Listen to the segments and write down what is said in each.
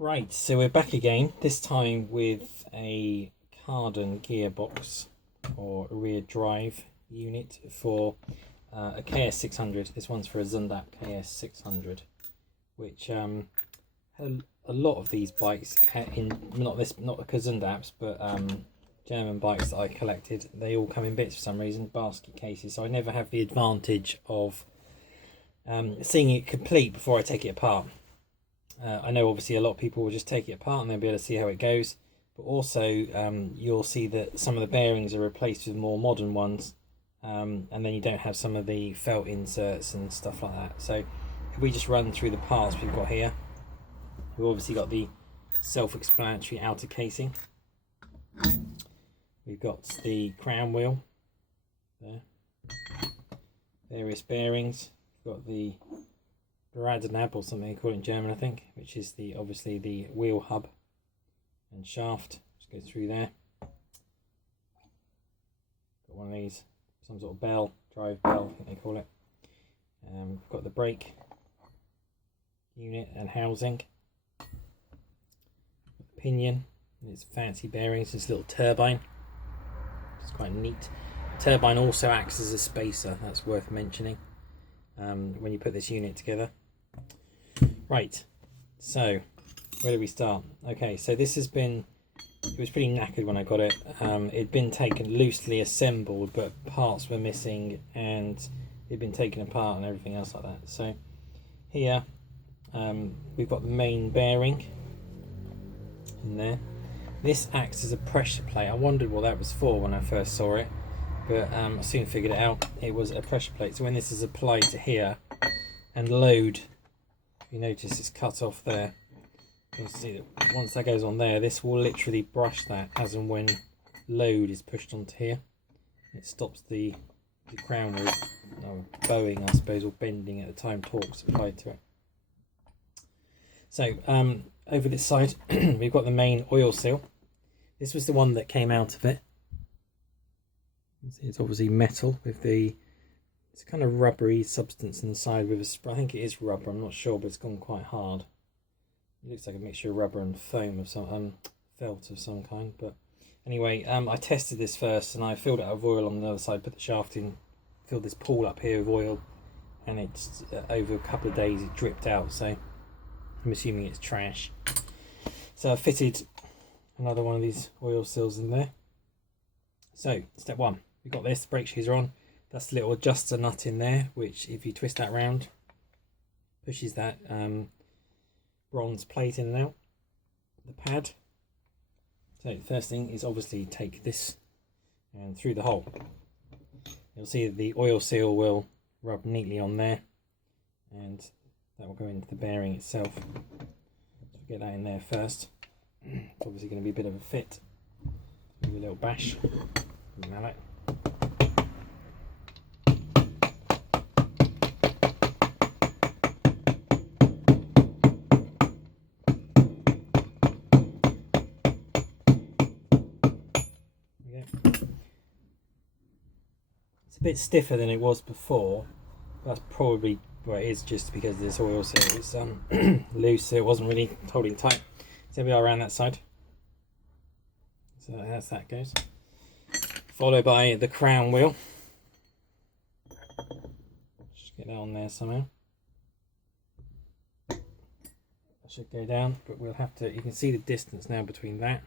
Right, so we're back again, this time with a Cardan gearbox or rear drive unit for a KS600. This one's for a Zundapp KS600, which had a lot of these bikes not because Zundapps, but German bikes that I collected. They all come in bits for some reason, basket cases, so I never have the advantage of seeing it complete before I take it apart. I know obviously a lot of people will just take it apart and they'll be able to see how it goes, but also you'll see that some of the bearings are replaced with more modern ones, and then you don't have some of the felt inserts and stuff like that. So if we just run through the parts we've got here, we've obviously got the self-explanatory outer casing. We've got the crown wheel there, various bearings. We've got the Cardan or something they call it in German, I think, which is obviously the wheel hub and shaft. Just go through there. Got one of these, some sort of bell, drive bell, I think they call it. Got the brake unit and housing. Pinion and its fancy bearings. This little turbine. It's quite neat. Turbine also acts as a spacer. That's worth mentioning when you put this unit together. Right, so where do we start? Okay, so this has been, it was pretty knackered when I got it. It'd been taken loosely assembled, but parts were missing and it'd been taken apart and everything else like that. So here we've got the main bearing in there. This acts as a pressure plate. I wondered what that was for when I first saw it, but I soon figured it out. It was a pressure plate. So when this is applied to here and load, you notice it's cut off there. You can see that once that goes on there, this will literally brush that as and when load is pushed onto here. It stops the crown wheel bowing, I suppose, or bending at the time torque's applied to it. So over this side we've got the main oil seal. This was the one that came out of it. You can see it's obviously metal with it's kind of rubbery substance inside with I think it is rubber, I'm not sure, but it's gone quite hard. It looks like a mixture of rubber and foam of some felt of some kind. But anyway, I tested this first and I filled it out of oil on the other side, put the shaft in, filled this pool up here with oil, and it's over a couple of days it dripped out, so I'm assuming it's trash. So I fitted another one of these oil seals in there. So step one, we've got this, brake shoes are on. That's the little adjuster nut in there, which if you twist that round, pushes that bronze plate in and out. The pad. So the first thing is obviously take this and through the hole. You'll see that the oil seal will rub neatly on there, and that will go into the bearing itself. So get that in there first. It's obviously going to be a bit of a fit. Give it a little bash. Mallet. It's a bit stiffer than it was before. That's probably, well, it is just because this oil seal was loose, so it wasn't really holding tight. So we are around that side. So as that goes. Followed by the crown wheel. Just get that on there somehow. That should go down, but we'll have to, you can see the distance now between that.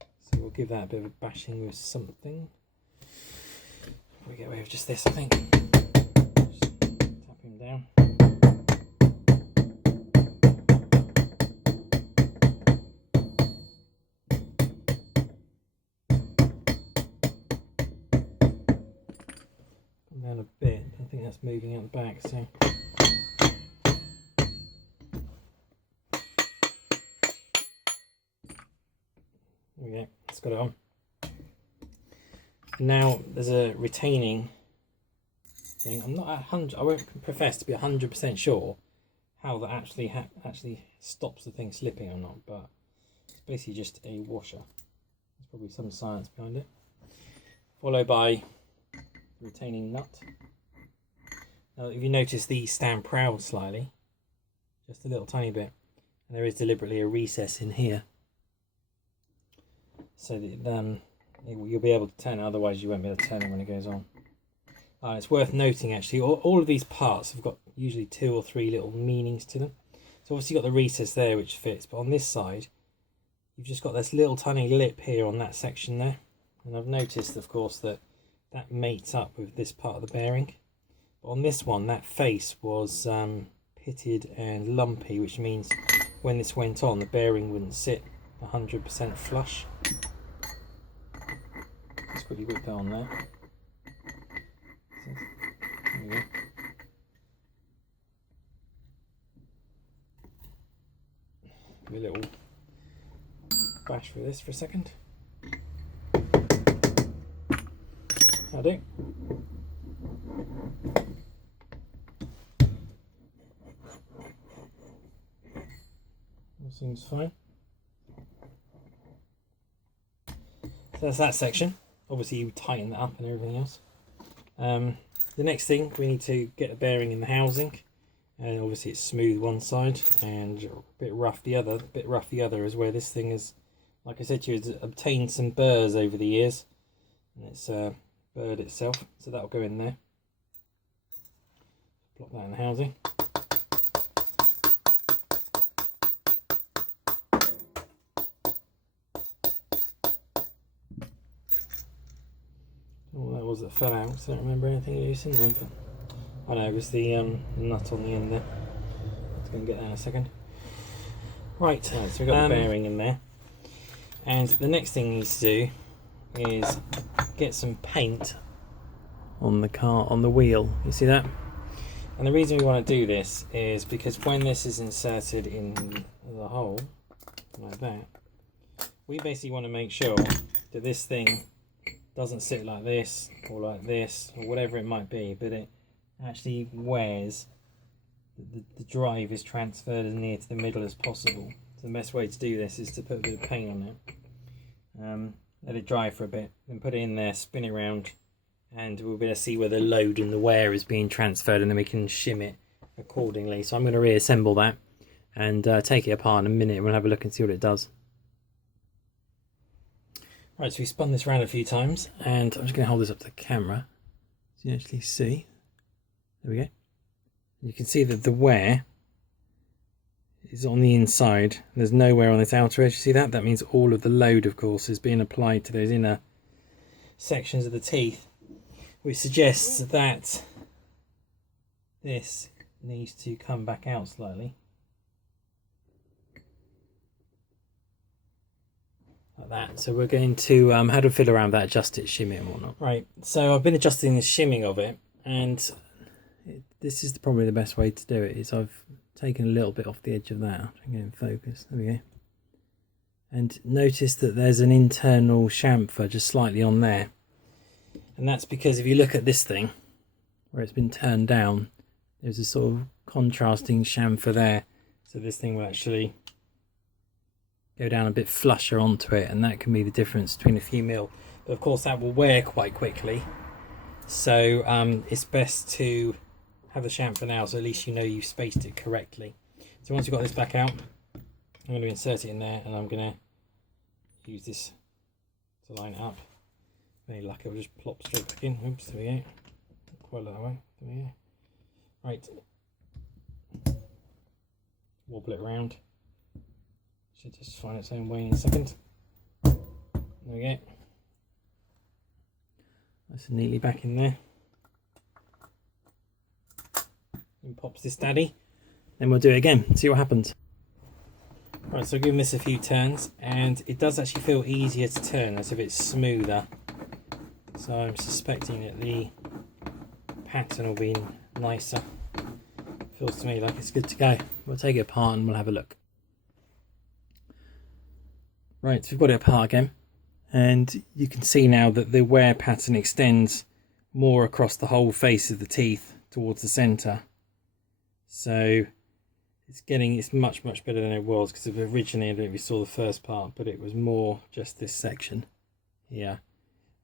So we'll give that a bit of a bashing with something. We get away with just this, I think. Just tap him down. Come down a bit. I think that's moving out the back. So. There we go. It's got it on. Now there's a retaining thing. I'm not 100. I won't profess to be 100% sure how that actually stops the thing slipping or not, but it's basically just a washer. There's probably some science behind it. Followed by the retaining nut. Now, if you notice, these stand proud slightly, just a little tiny bit, And there is deliberately a recess in here, so that you'll be able to turn it, otherwise you won't be able to turn it when it goes on. It's worth noting actually, all of these parts have got usually 2 or 3 little meanings to them. So obviously you've got the recess there which fits, but on this side you've just got this little tiny lip here on that section there. And I've noticed, of course, that mates up with this part of the bearing. But on this one, that face was pitted and lumpy, which means when this went on, the bearing wouldn't sit 100% flush. Let's quickly whip that on there. There we go. Give me a little bash for this for a second. That'll do. All seems fine. So that's that section. Obviously you tighten that up and everything else. The next thing, we need to get the bearing in the housing, and obviously it's smooth one side and a bit rough the other. A bit rough the other is where this thing is, like I said to you, it's obtained some burrs over the years, and it's burred itself, so that'll go in there. Plop that in the housing. What that was that fell out, so I don't remember anything loose in there, but I know it was the nut on the end there. Let's go and get that in a second. Right, so we've got the bearing in there, and the next thing we need to do is get some paint on the car, on the wheel. You see that? And the reason we want to do this is because when this is inserted in the hole like that, we basically want to make sure that this thing doesn't sit like this or whatever it might be, but it actually wears, the drive is transferred as near to the middle as possible. So the best way to do this is to put a bit of paint on it, let it dry for a bit, then put it in there, spin it around, and we'll be able to see where the load and the wear is being transferred, and then we can shim it accordingly. So I'm going to reassemble that and take it apart in a minute, and we'll have a look and see what it does. Right, so we spun this around a few times, and I'm just going to hold this up to the camera so you actually see. There we go. You can see that the wear is on the inside. There's no wear on this outer edge. You see that? That means all of the load, of course, is being applied to those inner sections of the teeth, which suggests that this needs to come back out slightly. Like that. So we're going to how to fiddle around that, adjust it, shim it and whatnot. Right, so I've been adjusting the shimming of it, and this is probably the best way to do it, is I've taken a little bit off the edge of that. I'm going to focus. There we go. And notice that there's an internal chamfer just slightly on there. And that's because if you look at this thing, where it's been turned down, there's a sort of contrasting chamfer there. So this thing will actually go down a bit flusher onto it, and that can be the difference between a few mil. But of course that will wear quite quickly. So it's best to have the chamfer now, so at least you know you've spaced it correctly. So once you've got this back out, I'm going to insert it in there, and I'm going to use this to line it up. Any luck, it'll just plop straight back in. Oops, there we go. Not quite that way. There we go. Right. Wobble it around. Should just find its own way in a second. There we go. Nice and neatly back in there. And pops this daddy. Then we'll do it again, see what happens. Right, so giving this a few turns, and it does actually feel easier to turn, as if it's smoother. So I'm suspecting that the pattern will be nicer. Feels to me like it's good to go. We'll take it apart and we'll have a look. Right, so we've got it apart again, and you can see now that the wear pattern extends more across the whole face of the teeth towards the centre. So it's much better than it was, because originally we saw the first part, but it was more just this section here.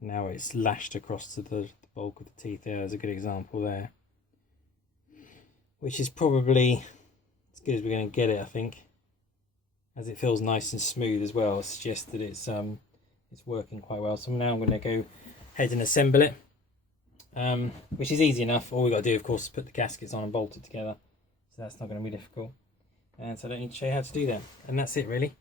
Now it's lashed across to the bulk of the teeth there. There's a good example there, which is probably as good as we're going to get it, I think. as it feels nice and smooth as well, suggests that it's working quite well. So now I'm going to go ahead and assemble it, which is easy enough. All we've got to do, of course, is put the gaskets on and bolt it together, so that's not going to be difficult. And so I don't need to show you how to do that. And that's it, really.